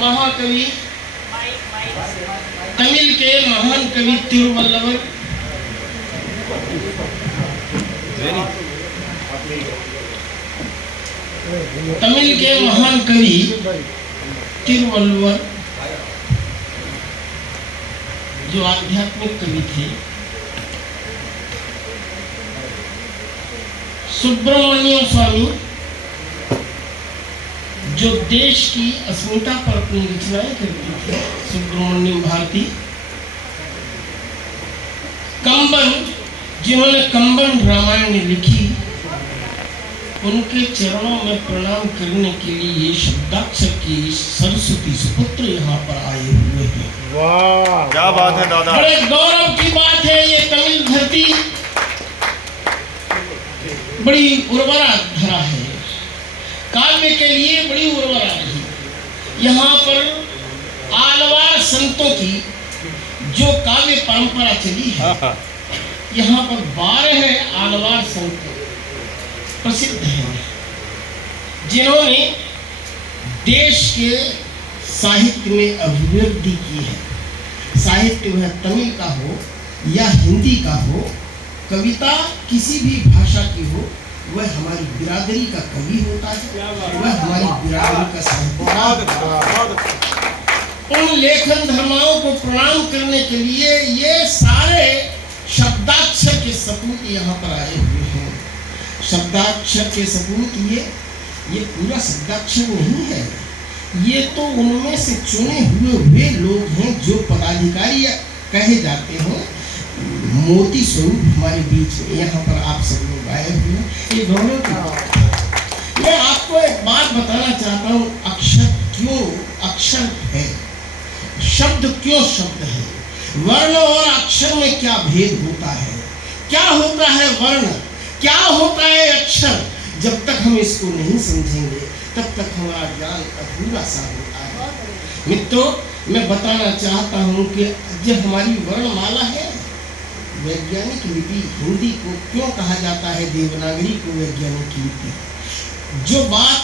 महाकवि तमिल के महान कवि तिरुवल्लुवर तमिल के महान कवि तिरुवल्लुवर जो आध्यात्मिक कवि थे, सुब्रमण्यम स्वामी जो देश की अस्मिता पर अपनी रचनाएं करती थे, सुब्रमण्यम भारती, कंबन जिन्होंने कंबन रामायण लिखी, उनके चरणों में प्रणाम करने के लिए ये शब्दाक्षर की सरस्वती सुपुत्र यहाँ पर आए हुए हैं। वाह, क्या बात है दादा। बड़े गौरव की बात है। ये तमिल धरती बड़ी उर्वरा धरा है, काव्य के लिए बड़ी उर्वरा रही। यहाँ पर आलवार संतों की जो काव्य परंपरा चली है, यहाँ पर 12 आलवार संत प्रसिद्ध हैं, जिन्होंने देश के साहित्य में अभिवृद्धि की है। साहित्य वह तमिल का हो या हिंदी का हो, कविता किसी भी भाषा की हो, वह हमारी बिरादरी का कवि होता है, वह हमारी बिरादरी का साहित्यकार। उन लेखन धर्माओं को प्रणाम करने के लिए ये सारे शब्दाक्षर के सपूत यहाँ पर आए हुए हैं। शब्दाक्षर के सपूत ये पूरा शब्दाक्षर नहीं है, ये तो उनमें से चुने हुए लोग हैं जो पदाधिकारी कहे जाते हैं। मोती स्वरूप हमारे बीच में यहाँ पर आप सब लोग आए हुए हैं, ये गौरव की बात है। मैं आपको एक बात बताना चाहता हूँ, अक्षर क्यों अक्षर है, शब्द क्यों शब्द है, वर्ण और अक्षर में क्या भेद होता है, क्या होता है वर्ण, क्या होता है अक्षर। जब तक हम इसको नहीं समझेंगे तब तक हमारा ज्ञान अधूरा सा होता है। मित्रों, मैं बताना चाहता हूँ कि जब हमारी वर्णमाला है, वैज्ञानिक लिपि हिंदी को क्यों कहा जाता है देवनागरी को वैज्ञानिक लिपि। जो बात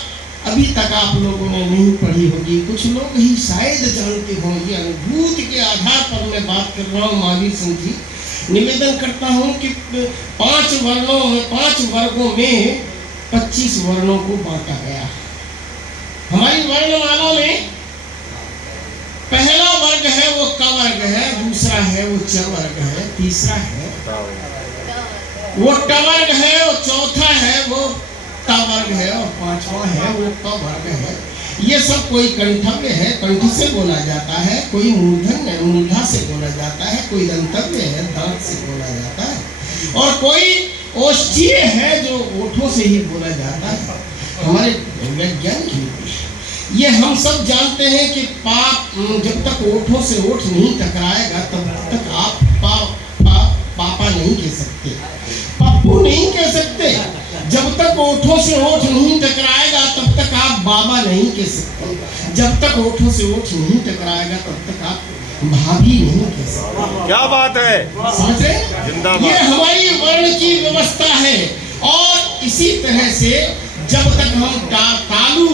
अभी तक आप लोगों ने नहीं पढ़ी होगी, कुछ लोग ही शायद जानते होंगे, अनुभूति के आधार पर मैं बात कर रहा हूँ। महावीर सिंह जी, निवेदन करता हूँ कि 5 वर्गों में 25 वर्णों को बांटा गया। हमारी वर्णमाला में पहला वर्ग है वो क वर्ग है, दूसरा है वो च वर्ग है, तीसरा है वो ट वर्ग है, वो चौथा है वो ट वर्ग है, और 5वां है वो प वर्ग है। ये सब कोई कंठव्य है, कंठ से बोला जाता है, कोई मूर्धन्य है, मूर्धा से बोला जाता है, कोई दंतव्य है, दांत से बोला जाता है, और कोई ओष्ठीय है जो ओठों से ही बोला जाता है। हमारे वैज्ञानिक ये हम सब जानते हैं कि पाप जब तक ओठों से ओठ नहीं टकराएगा तब तक आप पापा नहीं कह सकते, पप्पू नहीं कह सकते। जब तक ओठों से ओठ नहीं टकराएगा तब तक आप बाबा नहीं कह सकते। जब तक ओठों से ओठ नहीं टकराएगा तब तक आप भाभी नहीं कह सकते। क्या बात है, समझ रहे? ये हमारी वर्ण की व्यवस्था है। और इसी तरह से जब तक हम तालु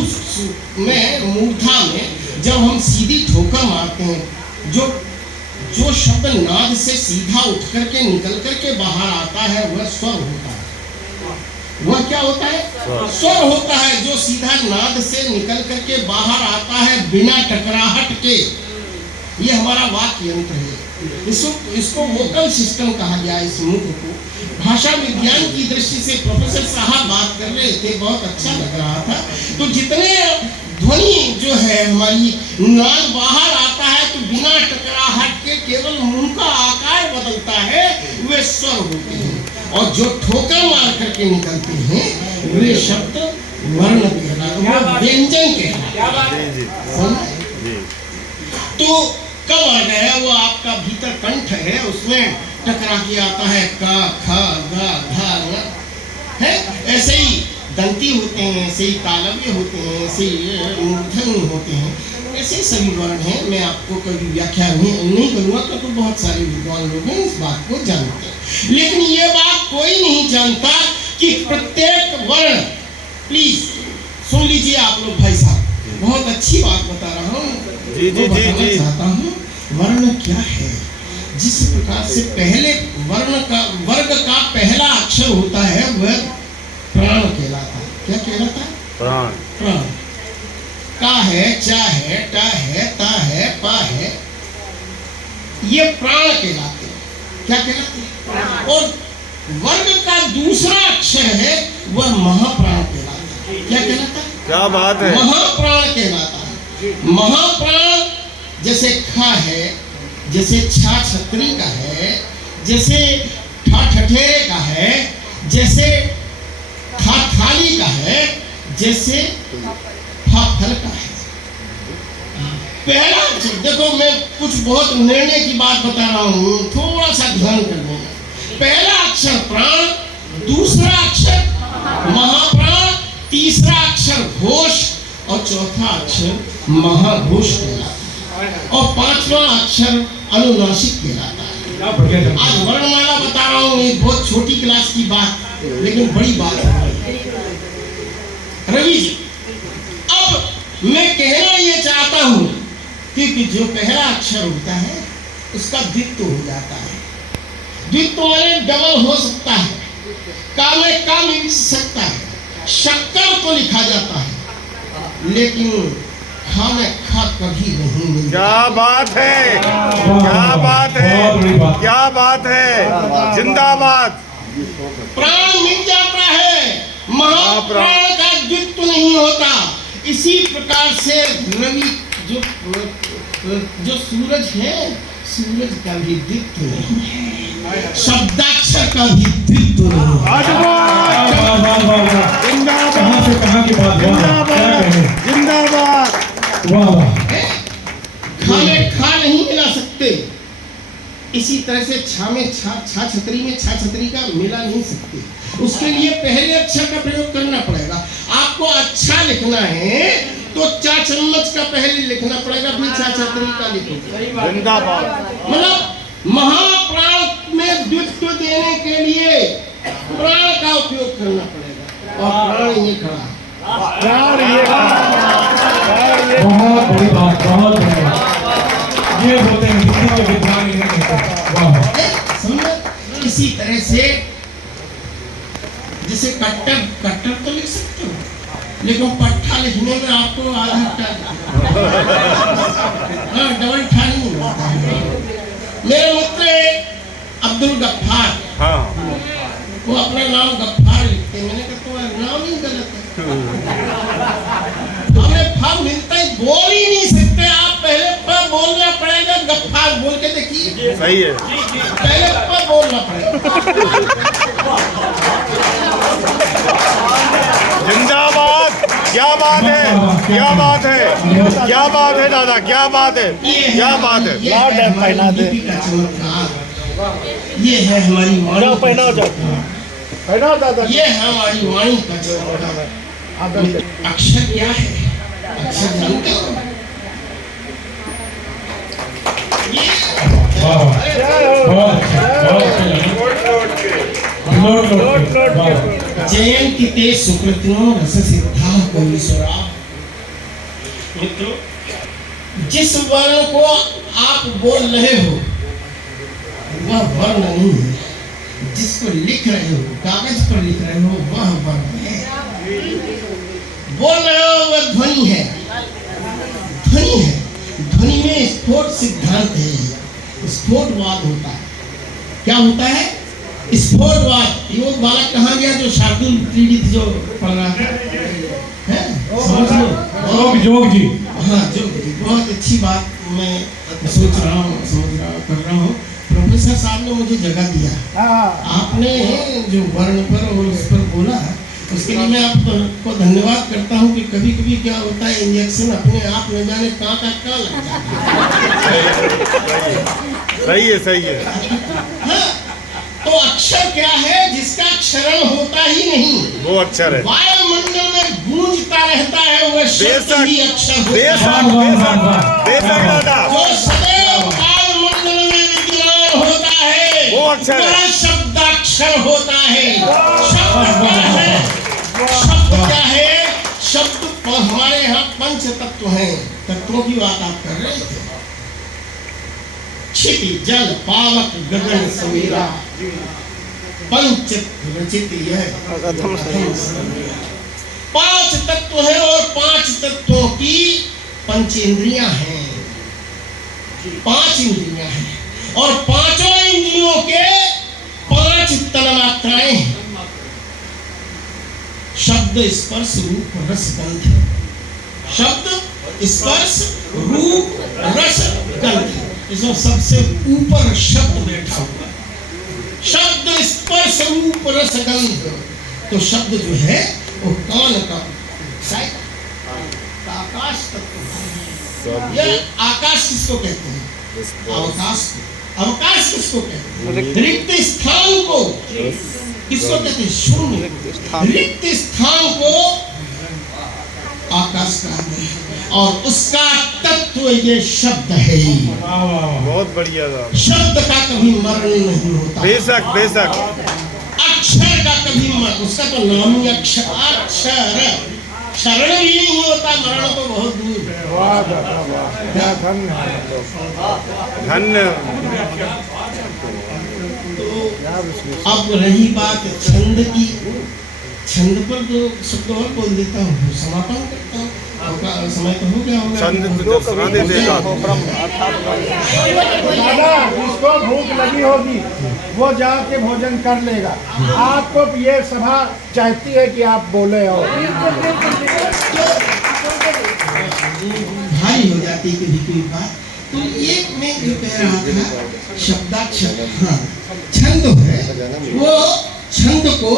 में मूर्धा में जब हम सीधी ठोकर मारते हैं, जो शब्द नाद से सीधा उठ करके निकल करके बाहर आता है वह स्वर होता है। वह क्या होता है? स्वर होता है, जो सीधा नाद से निकल करके बाहर आता है बिना टकराहट के। ये हमारा वाक्य यंत्र है, इसको वोकल सिस्टम कहा गया। इस मुख को भाषा विज्ञान की दृष्टि से प्रोफेसर साहब बात कर रहे थे, बहुत अच्छा लग रहा था। तो जितने ध्वनि जो है हमारी नाद बाहर आता है तो बिना टकराहट के केवल मुंह का आकार बदलता है, वे स्वर होते हैं। और जो ठोकर मार करके निकलते हैं वे शब्द वर्ण कहलाते हैं, व्यंजन कहलाते हैं। तो क वर्ग है वो आपका भीतर कंठ है, उसमें टकरा के आता है क ख ग घ ङ है। ऐसे ही दंती होते हैं, ऐसे ही तालव्य होते हैं, ऐसे ही मूर्धन्य होते हैं, ऐसे सभी वर्ण हैं। मैं आपको कभी व्याख्या नहीं करूँगा तो बहुत सारे विद्वान लोग हैं इस बात को जानते हैं, लेकिन ये बात कोई नहीं जानता कि प्रत्येक वर्ण, प्लीज सुन लीजिए आप लोग भाई साहब, बहुत अच्छी बात बता रहा हूँ। जी, जी, वो जी, बताना जी। चाहता हूँ वर्ण क्या है। जिस प्रकार से पहले वर्ग का पहला अक्षर होता है वह प्राण कहलाता है। क्या कहलाता है? प्राण। प्राण। का है, चा है, टा है, ता है, पा है, ये प्राण कहलाते हैं। क्या कहलाते हैं? और वर्ग का दूसरा अक्षर है वह महाप्राण कहलाता है। क्या कहलाता है? क्या बात है। महाप्राण कहलाता है। महाप्राण जैसे खा है, जैसे छा छतरी का है, जैसे ठा ठठेरे का है, जैसे खा थाली का है, जैसे फा फल का है। पहला अक्षर देखो, मैं कुछ बहुत निर्णय की बात बता रहा हूँ, थोड़ा सा ध्यान कर लेना। पहला अक्षर प्राण, दूसरा अक्षर महाप्राण, तीसरा अक्षर घोष और चौथा अक्षर महाघोष कहलाता है और पांचवा अक्षर अनुनासिक कहलाता है। आज वर्णमाला बता रहा हूँ, एक बहुत छोटी क्लास की बात लेकिन बड़ी बात है रवि जी। अब मैं कहना ये चाहता हूँ कि जो पहला अक्षर होता है उसका द्वित्व हो जाता है। द्वित्व वाले डबल हो सकता है, का में का मिल सकता है, शक्कर तो लिखा जाता है लेकिन खा में खा कभी नहीं मिलता। क्या बात है, क्या बात है, क्या बात है। जिंदाबाद। प्राण मिल जाता है, महाप्राण का द्वित्व नहीं होता। इसी प्रकार से रवि जो सूरज है, सूरज का भी द्वित्व नहीं है, शब्दाक्षर का भी द्वित्व नहीं है। कहाँ से कहाँ की बात जिंदाबाद। खा में खा नहीं मिला सकते, इसी तरह से छा में छा छतरी में छा छतरी का मिला नहीं सकते। उसके लिए पहले अक्षर का प्रयोग करना पड़ेगा। आपको अच्छा लिखना है तो चा चम्मच का पहले लिखना पड़ेगा, फिर छा छतरी का लिखो। जिंदाबाद। मतलब महाप्राण में द्वित्व देने के लिए प्राण का उपयोग करना पड़ेगा और प्राण ये खड़ा। बहुत बड़ी बात, बहुत बड़ी बात। ये होते हैं हिंदी के विद्वान, इन्हें कहते हैं। वाह। समझे? इसी तरह से जैसे कट्टर तो लिख सकते हो लेकिन पट्ठा लिखने में आपको आधा डबल ठा नहीं मिलता है। मेरे मित्र अब्दुल गफ्फार, हाँ। वो अपना नाम गफ्फार लिखते हैं। मैंने कहा तुम्हारा नाम ही गलत है, हमें फा मिलता है, बोल ही नहीं सकते आप। पहले प बोलना पड़ेगा, गफ्फार बोल के देखिए। सही है। पहले प बोलना पड़ेगा। जिंदाबाद। क्या बात है, क्या बात है, क्या बात है दादा, क्या बात है, क्या बात है। ये है हमारी लिपि का चमत्कार, ये है हमारी वाणी का चमत्कार, ये है हमारी वाणी का चमत्कार। अक्षर क्या है? अक्षर जानते हो? जयंती ते सुकृतियों रस सिद्धा कवीश्वरा। मित्रों, जिस वर्ण को आप बोल रहे हो वह वर्ण नहीं है, जिसको लिख रहे हो, कागज पर लिख रहे हो, वह वर्ण है। बोल रहे हो वह ध्वनि है, ध्वनि है। ध्वनि में स्फोट सिद्धांत है, स्फोटवाद होता है। क्या होता है? स्फोटवाद। योग बालक कहाँ गया जो शार्दुल पीड़ित जो पढ़ रहा है? समझ लो। जोग जी। हाँ, जोग जी। बहुत अच्छी बात मैं सोच रहा हूँ, समझ रहा हूँ, कर रहा हूँ। प्रोफेसर साहब ने मुझे जगह दिया। आपने जो वर्ण पर और उस पर बोला, उसके लिए मैं आपको धन्यवाद करता हूँ कि कभी कभी क्या होता है, इंजेक्शन अपने आप न जाने कहाँ लग जाता है। सही है, सही है। हाँ, तो अक्षर क्या है? जिसका क्षरण होता ही नहीं, वो अक्षर है। वायुमंडल में गूंजता रहता है वह शब्द ही अक्षर होता है। बेशक दादा। जो सदैव वायुमंडल में विद्यमान होता है वो अक्षर है। वह शब्दाक्षर होता है। शब्द क्या है? शब्द क्या है? शब्द हमारे यहाँ पंच तत्व हैं, तत्वों की बात आप कर रहे थे। क्षिति जल पावक गगन समीरा पंच रचित यह 5 तत्व है और 5 तत्वों की पंचेंद्रियां हैं, 5 इंद्रियां हैं और 5 इंद्रियों के 5 तन्मात्राएं हैं। शब्द स्पर्श रूप रस गंध, शब्द स्पर्श रूप रस गंध, इसमें सबसे ऊपर शब्द बैठा हुआ है। शब्द स्पर्श रूप रस गंध, तो शब्द जो है वो कान का आकाश तत्व। यह आकाश किसको कहते हैं? अवकाश को। अवकाश किसको कहते हैं? रिक्त स्थान को किसको कहते हैं? शून्य। रिक्त स्थान को आकाश कहा गया है और उसका तत्व ये शब्द है। बहुत बढ़िया था। शब्द का कभी मरण नहीं होता। बेशक बेशक। अक्षर का कभी मरण, उसका तो नाम ही अक्षर, अक्षर शरण भी नहीं होता, मरण तो बहुत दूर है। वाह क्या धन्य। तो अब रही बात छंद की, छंद पर जो शब्द और बोल देता हूँ, समापन करता हूँ। समय तो हो गया होगा। दादा जिसको भूख लगी होगी वो जाके भोजन कर लेगा। आपको ये सभा चाहती है कि आप बोले और भारी हो जाती है कभी कोई बात। तो ये मैं जो कह रहा था शब्दाक्षर, हाँ छंद है, वो छंद को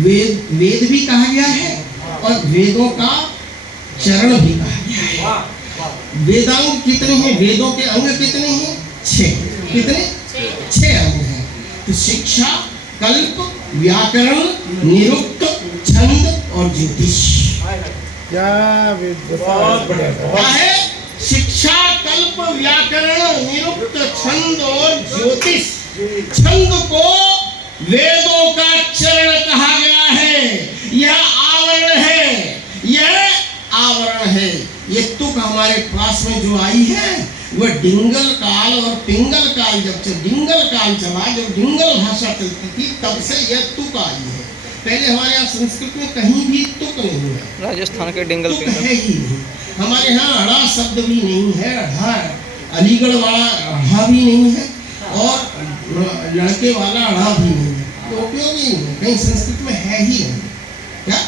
वेद भी कहा गया है और वेदों का चरण भी कहा गया है। वेदांग कितने हैं? वेदों के अंग कितने हैं? 6। कितने? 6 अंग हैं। तो शिक्षा, कल्प, व्याकरण, निरुक्त, छंद और ज्योतिष। क्या है? शिक्षा, कल्प, व्याकरण, निरुक्त, छंद और ज्योतिष। छंद को वेदों का चरण कहा गया है। यह आवरण है, यह आवरण है। ये तुक हमारे पास में जो आई है वह डिंगल काल और पिंगल काल, जब से डिंगल काल चला, जब डिंगल भाषा चलती थी तब से यह तुक आई है। पहले हमारे यहाँ संस्कृत में कहीं भी तुक नहीं है। राजस्थान के डिंगल तुक है ही नहीं। हमारे यहाँ अड़ा शब्द भी नहीं है, अढ़ा, अलीगढ़ वाला अढ़ा भी नहीं है और लड़के वाला अढ़ा भी नहीं है, तो उपयोग ही नहीं है, कहीं संस्कृत में है ही नहीं क्या।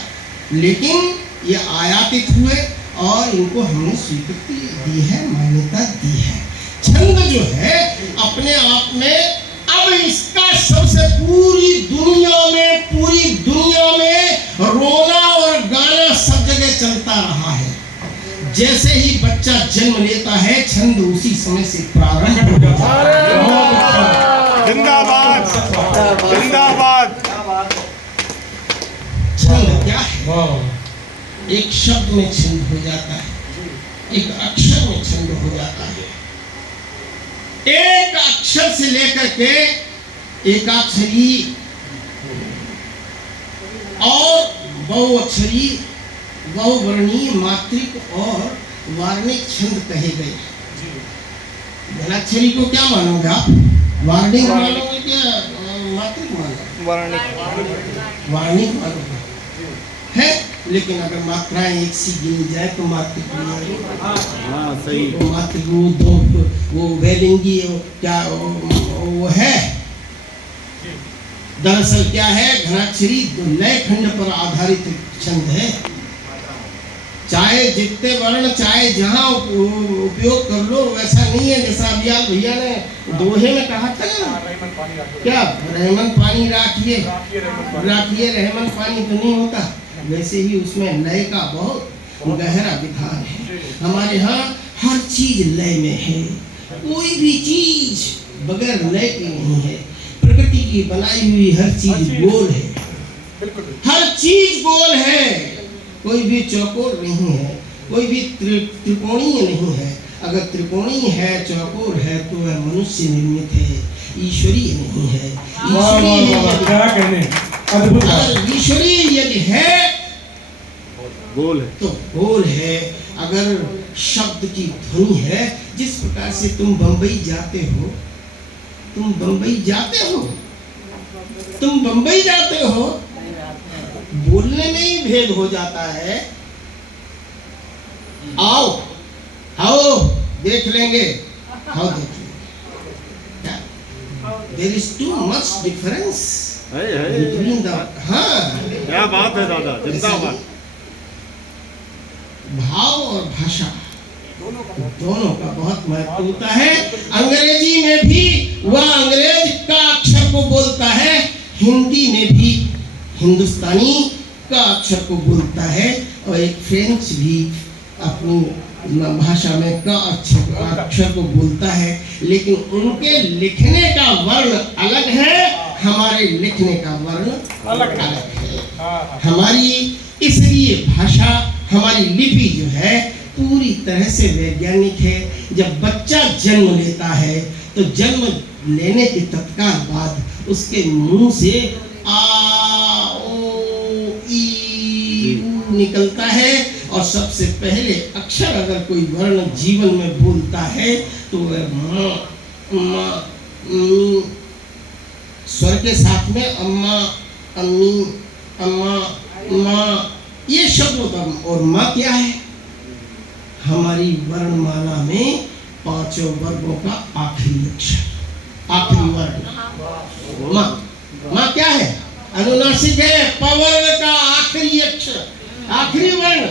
लेकिन ये आयातित हुए और इनको हमने स्वीकृति दी है, मान्यता दी है। छंद जो है अपने आप में, अब इसका सबसे पूरी दुनिया में रोना और गाना सब जगह चलता रहा है। जैसे ही बच्चा जन्म लेता है छंद उसी समय से प्रारंभ हो जाता है। जिंदाबाद जिंदाबाद। छंद क्या है? एक शब्द में छंद हो जाता है, एक अक्षर में छंद हो जाता है। एक अक्षर से लेकर के एकाक्षरी और बहुअक्षरी, बहुवर्णी, मात्रिक और वार्णिक छंद कहे गए। धनाक्षरी को क्या मानोगे आप? वार्णिक मानोगे क्या मात्रिक मानोगे? वार्णिक मानोगे है। लेकिन अगर मात्राएं एक सी गिनी जाए तो मात्रिक सही, वो मात्रिक वो वेलिंगी क्या वो है। दरअसल क्या है, घनाक्षरी लय खंड पर आधारित छंद है। चाहे जितने वर्ण चाहे जहां उपयोग कर लो, वैसा नहीं है जैसा अभियाल भैया ने दोहे में कहा था ना, क्या रहमन पानी राखिए रहमन पानी तो नहीं होता। वैसे ही उसमें लय का बहुत गहरा विधान है। हमारे यहाँ हर चीज लय में है, कोई भी चीज बगैर लय के नहीं है। प्रकृति की बनाई हुई हर चीज गोल है, हर चीज गोल है, कोई भी चौकोर नहीं है, कोई भी त्रिकोणीय नहीं है। अगर त्रिकोणीय है, चौकोर है तो वह मनुष्य निर्मित है, ईश्वरीय नहीं है। ईश्वरीय यदि है बोल है। तो बोल है, अगर शब्द की ध्वनि है, जिस प्रकार से तुम बंबई जाते हो, तुम बंबई जाते हो, तुम बंबई जाते हो, बोलने में ही भेद हो जाता है। आओ आओ देख लेंगे, आओ देख लेंगे। There is too much difference between the, हाँ क्या बात है दादा, जिंदाबाद। भाव और भाषा दोनों का बहुत महत्व होता है। अंग्रेजी में भी वह अंग्रेज का अक्षर को बोलता है, हिंदी में भी हिंदुस्तानी का अक्षर को बोलता है, और एक फ्रेंच भी अपनी भाषा में का अक्षर को बोलता है। लेकिन उनके लिखने का वर्ण अलग है, हमारे लिखने का वर्ण अलग है। हमारी इसलिए भाषा, हमारी लिपि जो है पूरी तरह से वैज्ञानिक है। जब बच्चा जन्म लेता है तो जन्म लेने के तत्काल बाद उसके मुंह से आ ओ ई ऊ निकलता है, और सबसे पहले अक्षर अगर कोई वर्ण जीवन में बोलता है तो वह माँ, अम्मा, अम्मी, स्वर के साथ में अम्मा, अम्मी, अम्मा, माँ, ये शब्द होता है। और माँ क्या है? हमारी वर्णमाला में 5 वर्गों का आखिरी अक्षर, आखिरी वर्ण माँ। माँ क्या है? अनुनासिक है, पवर्ग का आखिरी अक्षर, आखिरी वर्ण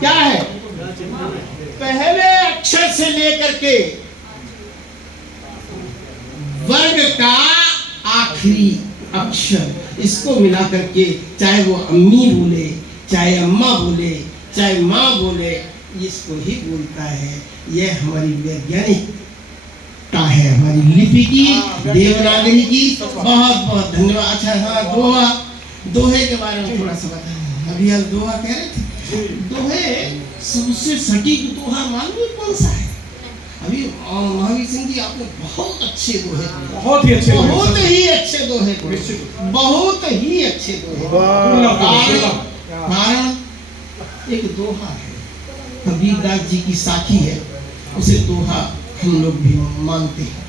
क्या है? पहले अक्षर से लेकर के वर्ग का आखिरी अक्षर, इसको मिला करके चाहे वो अम्मी बोले, चाहे अम्मा बोले, चाहे माँ बोले, इसको ही बोलता है। यह हमारी वैज्ञानिकता है, हमारी लिपि की, देवनागरी की। बहुत बहुत धन्यवाद। अच्छा हाँ, दोहा, दोहे के बारे में थोड़ा सा बताएं। अभी हम दोहा कह रहे थे, दोहे सबसे सटीक दोहा मालूम कौन सा है? अभी महावीर सिंह जी आपने बहुत अच्छे दोहे, बहुत ही अच्छे, बहुत ही अच्छे दोहे, बहुत ही अच्छे दोहे। कारण एक दोहा है, कबीरदास जी की साखी है, उसे दोहा हम लोग भी मानते हैं।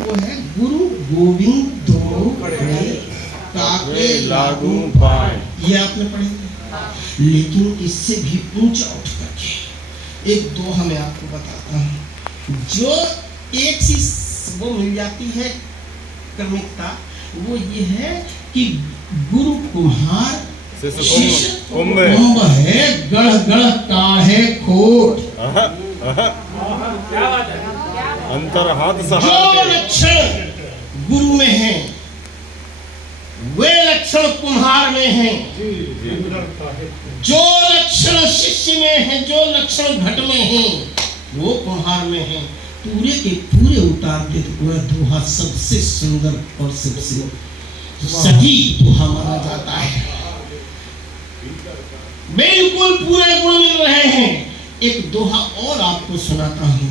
वो है गुरु गोविंद दो खड़े ताके लागू पाए। ये आपने पढ़े, लेकिन इससे भी ऊंचा उठ करके एक दोहा मैं आपको बताता हूँ, जो एक सी वो मिल जाती है क्रमिकता। वो ये है कि गुरु कुम्हार शिष्य कुंभ है, गढ़ गढ़ काढ़े खोट। अंतर हाथ सहार जो लक्षण गुरु में है वे लक्षण कुम्हार में हैं, जो लक्षण शिष्य में है, जो लक्षण घट में है, वो कुम्हार में है। पूरे के पूरे उतार के तो वह दोहा सबसे सुंदर और सबसे सटीक दोहा माना जाता है। बिल्कुल पूरे गुण मिल रहे हैं। एक दोहा और आपको सुनाता हूँ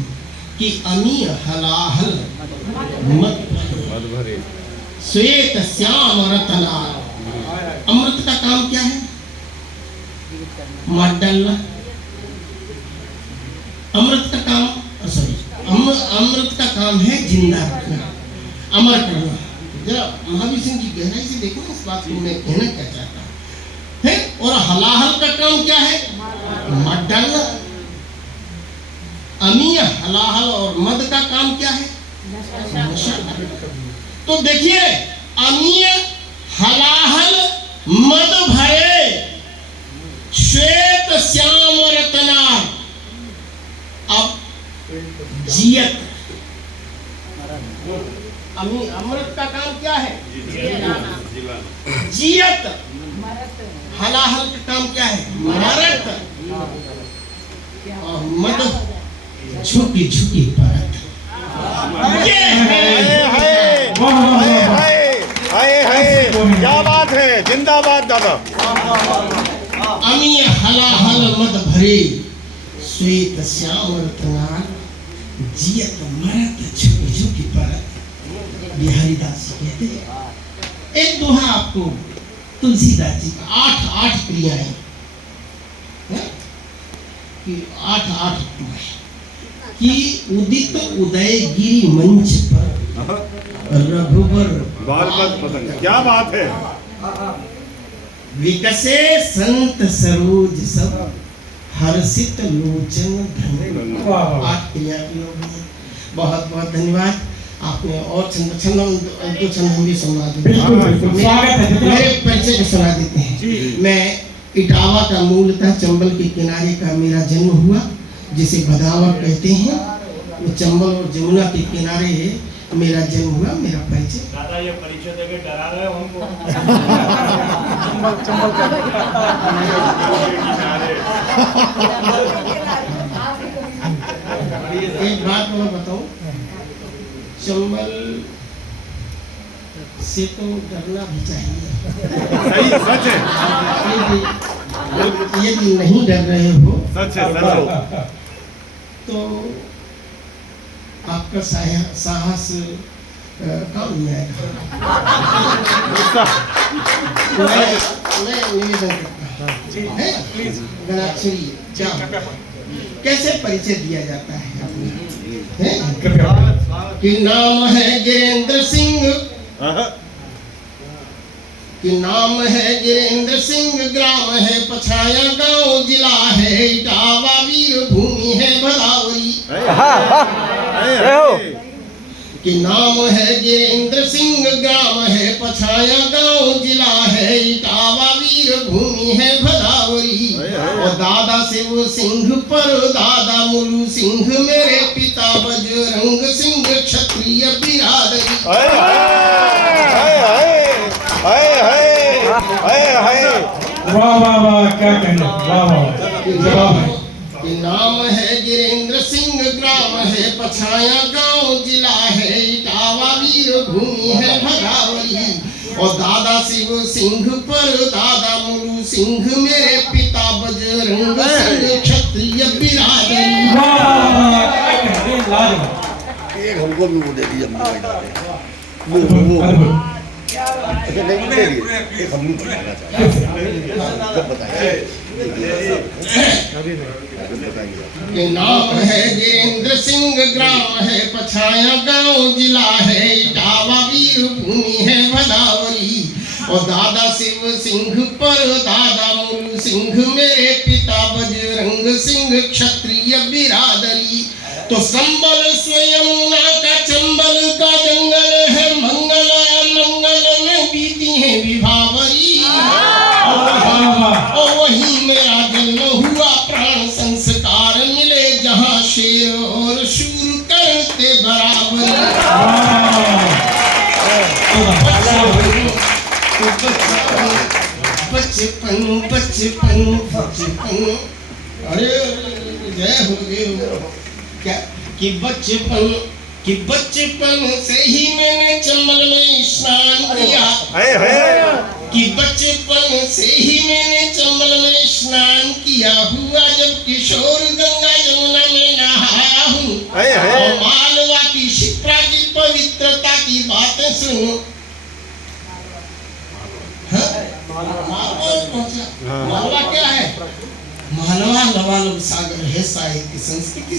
कि अमी हलाहल मत भरे श्वेत श्याम रतनार। अमृत का काम क्या है? मत डालना। अमृत का काम, सॉरी, अमृत का काम है जिंदा रखना, अमर करना। जरा महावीर सिंह जी गहराई से देखो इस बात को मैं कहना क्या चाहता है। और हलाहल का काम क्या है? मत डालना। अमी हलाहल और मद का काम क्या है? नशा। तो देखिए, अमी हलाहल मद भरे श्वेत श्याम रतनार। अब जियत, अमृत का काम क्या है? जियत। हलाहल का काम क्या है? मरत। और मद झुकी झुकी परत। ये है। क्या बात है, जिंदाबाद दादा। अमी हलाहल मद भरे श्वेत श्याम रतनार, जियत मरत झुकी झुकी परत। बिहारी दास कहते हैं। एक दोहा आपको तुलसीदास जी का 8 क्रियाएं हैं? कि 8 कि उदित उदय गिरि मंच पर रघुबर बाल पतंग, क्या बात है। विकसे संत सरोज सब हर्षित लोचन धन। 8 क्रिया की लोग हैं। बहुत बहुत धन्यवाद। आपने और छंद 2 छंद हम भी सुना देते बिल्कुल बिल्कुल स्वागत है। मेरे परिचय को सुना देते हैं। मैं इटावा का मूलतः चंबल के किनारे का मेरा जन्म हुआ, जिसे भदावर कहते हैं। वो चंबल और जमुना के किनारे मेरा जन्म हुआ। मेरा परिचय दादा ये परिचय देके डरा रहे हो हमको। एक बात मैं बताऊं, चंबल से तो डरना भी चाहिए। सही, सच है, यदि नहीं डर रहे हो सच है, सच है। तो आपका साहस काम नहीं आएगा। मैं निवेदन करता हूँ, गणाक्षरी कैसे परिचय दिया जाता है कि नाम है गिरेंद्र सिंह, कि नाम है गिरेंद्र सिंह, ग्राम है पछाया, गांव जिला है इटावा, वीर भूमि है भदावरी। कि नाम है गिरेंद्र सिंह, ग्राम है पछाया, गांव जिला है इटावा, वीर भूमि है भदावरी। और दादा शिव सिंह पर दादा मुलू सिंह, मेरे पिता बजरंग सिंह क्षत्रिय बिरादरी। वाह वाह वाह, क्या कहना, वाह वाह, जवाब है। कि नाम है गिरेंद्र सिंह, ग्राम है पछाया, गांव जिला है इटावा, वीर भूमि है भदावरी। और दादा शिव सिंह पर दादा मुलू सिंह, मेरे पिता बजरंग सिंह क्षत्रिय बिरादरी। वाह वाह वाह, क्या कहते हैं, लाजवाब। एक हमको भी वो दे दीजिए, अद्भुत। अच्छा नहीं दे दीजिए, एक हम भी खाना चाहते हैं। जब बताइए कि नाम है गिरेंद्र सिंह, ग्राम है पछाया, गांव जिला है इटावा, वीर भूमि है भदावरी। और दादा शिव सिंह पर दादा मुलू सिंह, मेरे पिता बजरंग सिंह क्षत्रिय बिरादरी। तो संबल स्वयमुना का चंबल का जंगल है, मंगल मंगल में बीती है विभावरी। और वही मेरा जन्म हुआ, प्राण संस्कार मिले, जहाँ शेर और शूर करते बराबरी। बचपन बचपन बचपन, अरे जय हो गए। क्या कि बचपन से ही मैंने चंबल में स्नान किया, कि बचपन से ही मैंने चंबल में स्नान किया, हुआ जब किशोर गंगा जमुना में नहाया हूँ। और मालवा की शिप्रा की पवित्रता की बातें सुनो। मालवा क्या है? मालवा लबालब सागर है, साहित्य संस्कृति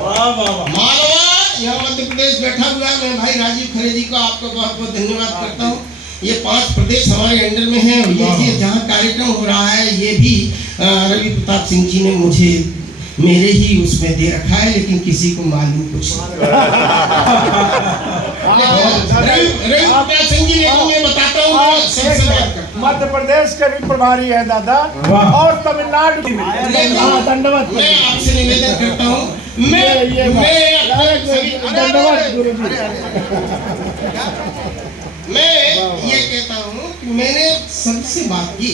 मालवा यहाँ मध्य प्रदेश बैठा हुआ है। मैं भाई राजीव खरे जी को आपको बहुत बहुत धन्यवाद करता हूँ। ये 5 प्रदेश हमारे अंडर में हैं। और ये जहाँ कार्यक्रम हो रहा है, ये भी रवि प्रताप सिंह जी ने मुझे मेरे ही उसमें दे रखा है, लेकिन किसी को मालूम कुछ नहीं। रवि प्रताप सिंह जी ने मैं बताता हूँ, मध्य प्रदेश के भी प्रभारी है दादा, और तमिलनाडु की भी। धन्यवाद। मैं आपसे निवेदन करता हूँ, धन्यवाद गुरु जी। मैं ये कहता हूँ कि मैंने सबसे बात की।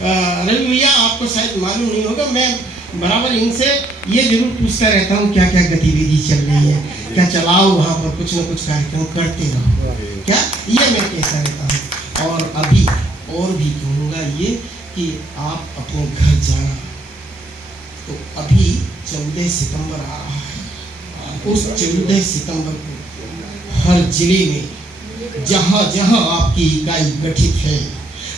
रवि भैया आपको शायद मालूम नहीं होगा, मैं बराबर इनसे ये जरूर पूछता रहता हूँ क्या क्या गतिविधि चल रही है, क्या चलाओ वहाँ पर कुछ न कुछ कार्यक्रम करते रहो, क्या ये मैं कहता रहता हूँ। और अभी और भी कहूँगा ये कि आप अपने घर जाना। तो अभी 14 सितंबर आ रहा है, उस 14 सितंबर को हर जिले में जहाँ जहाँ आपकी इकाई गठित है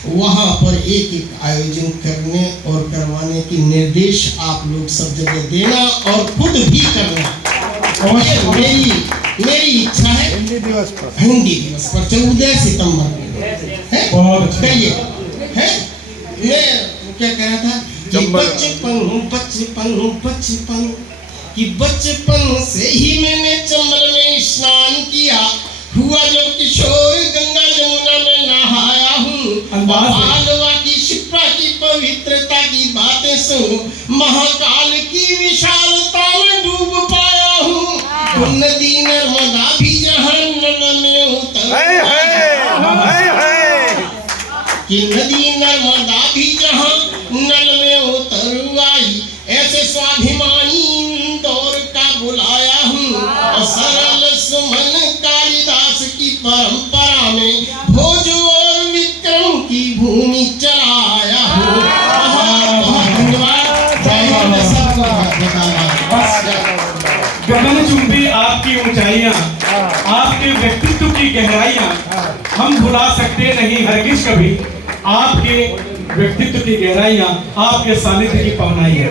वहाँ पर एक एक आयोजन करने और करवाने की निर्देश आप लोग सब जगह देना और खुद भी करना। और ये मेरी इच्छा है हिंदी दिवस पर 14 सितंबर है बहुत करिए है। मैं क्या कह रहा था कि बचपन से ही मैंने चंबल में स्नान किया, हुआ जब किशोर गंगा जमुना में नहाया हूँ। मालवा की शिप्रा की पवित्रता की बातें सुन, महाकाल की विशालता में डूब पाया हूँ। तो नदी नर्मदा भी जहाँ नल में उतर कि नदी नर्मदा भी जहाँ नल में उतर आई, ऐसे स्वाभिमानी इंदौर का बुलाया हूँ। और सरल सुमन कालिदास की परंपरा में भोज और विक्रम की भूमि चलाया हूँ। बहुत धन्यवाद। जय हिंद सबको। गगनचुंबी आपकी ऊंचाइयां, आपके व्यक्तित्व की गहराइयां हम भुला सकते नहीं हरगिज कभी। आपके व्यक्तित्व की गहराइयां, आपके सानिध्य की पवनाइयां।